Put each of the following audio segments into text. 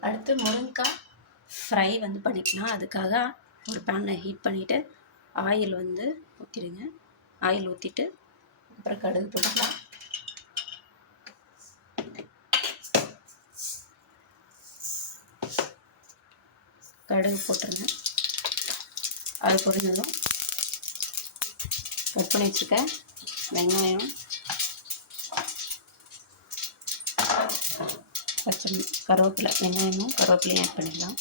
அடுத்து முருங்கைக்காய் ஃப்ரை வந்து பண்ணிக்கலாம். அதுக்காக ஒரு பேனை ஹீட் பண்ணிவிட்டு ஆயில் வந்து ஊற்றிடுங்க ஆயில் ஊற்றிட்டு அப்புறம் கடுகு போட்டுக்கலாம். கடுகு போட்டுருங்க. அது பொறிஞ்சதும் கட் பண்ணி வச்சுருக்க வெங்காயம் பச்சை கருவேப்பிலை வெங்காயமும் கருவேப்பிலையும் ஆட் பண்ணிடலாம்.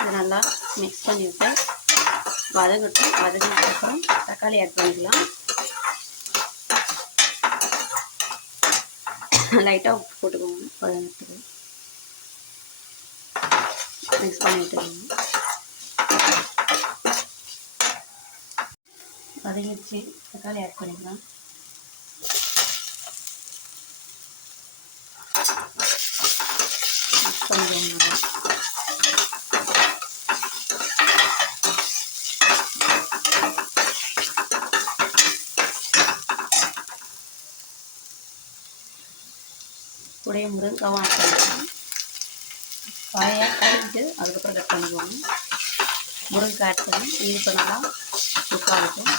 இது நல்லா மிக்ஸ் பண்ணிவிட்டேன் வதங்கட்டும் வதங்கினதுக்கப்புறம் தக்காளி ஆட் பண்ணிக்கலாம். லைட்டாக உப்பு போட்டுக்கோங்க. வதங்கிறதுக்கு மிக்ஸ் பண்ணி விட்டுருங்க வதங்கிடுச்சு. தக்காளி ஆட் பண்ணிக்கலாம். மிக்ஸ் பண்ணிக்கோங்க நல்லா கூடயே ஆட் பண்ணிக்கலாம். காயை கழுவிட்டு அதுக்கப்புறம் கட் பண்ணிக்குவாங்க முருங்கைக்காய் ஆட் பண்ணி இது பண்ணலாம். சூப்பராக இருக்கும்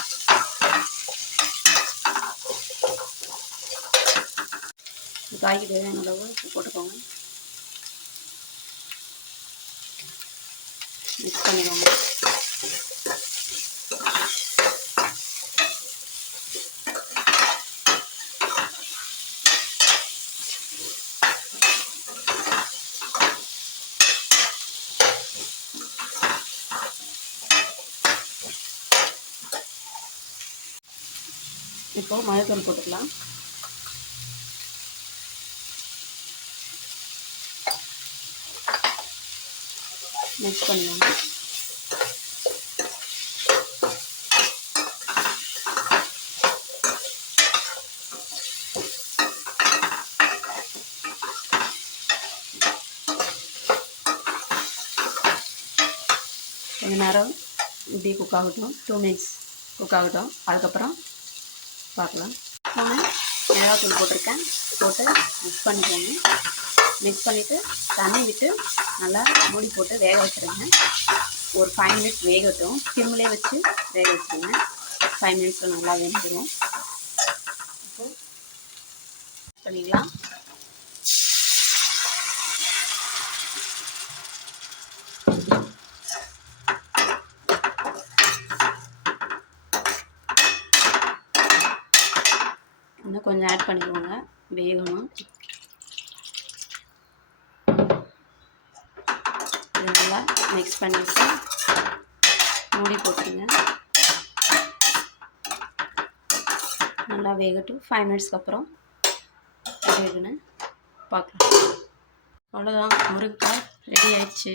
காய்க்கு தேவையான அளவு உப்பு போட்டுக்கோங்க. மிக்ஸ் பண்ணிக்கோங்க. இப்போ மஞ்சத்தூள் போட்டுக்கலாம். மிக்ஸ் பண்ணலாம். கொஞ்ச நேரம் இப்படி குக் ஆகட்டும். டூ மினிட்ஸ் குக் ஆகட்டும். அதுக்கப்புறம் பார்க்கலாம். நான் மிளகாத்தூள் போட்டிருக்கேன். போட்டு மிக்ஸ் பண்ணிக்கோங்க. மிக்ஸ் பண்ணிவிட்டு தண்ணி விட்டு நல்லா மூடி போட்டு வேக வச்சுருங்க. ஒரு ஃபைவ் மினிட்ஸ் வேகட்டும். சிம்மிலே வச்சு வேக வச்சுருங்க. ஃபைவ் மினிட்ஸில் நல்லா வெந்துடும் Thank பண்ணிக்கலாம். இன்னும் கொஞ்சம் ஆட் பண்ணிக்கோங்க. வேகணும். இது நல்லா மிக்ஸ் பண்ணிவிட்டு மூடி போட்டுருங்க. நல்லா வேகட்டும். ஃபைவ் மினிட்ஸ்க்கு அப்புறம் எப்படி இருக்குன்னு பார்க்கலாம். அவ்வளோதான் முருங்கைக்காய் ரெடி ஆயிடுச்சு.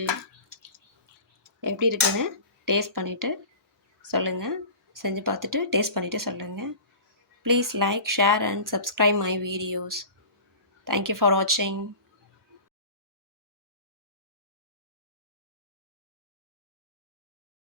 எப்படி இருக்குன்னு டேஸ்ட் பண்ணிவிட்டு சொல்லுங்கள் செஞ்சு பார்த்துட்டு டேஸ்ட் பண்ணிவிட்டு சொல்லுங்கள் Please like, share and subscribe my videos. Thank you for watching.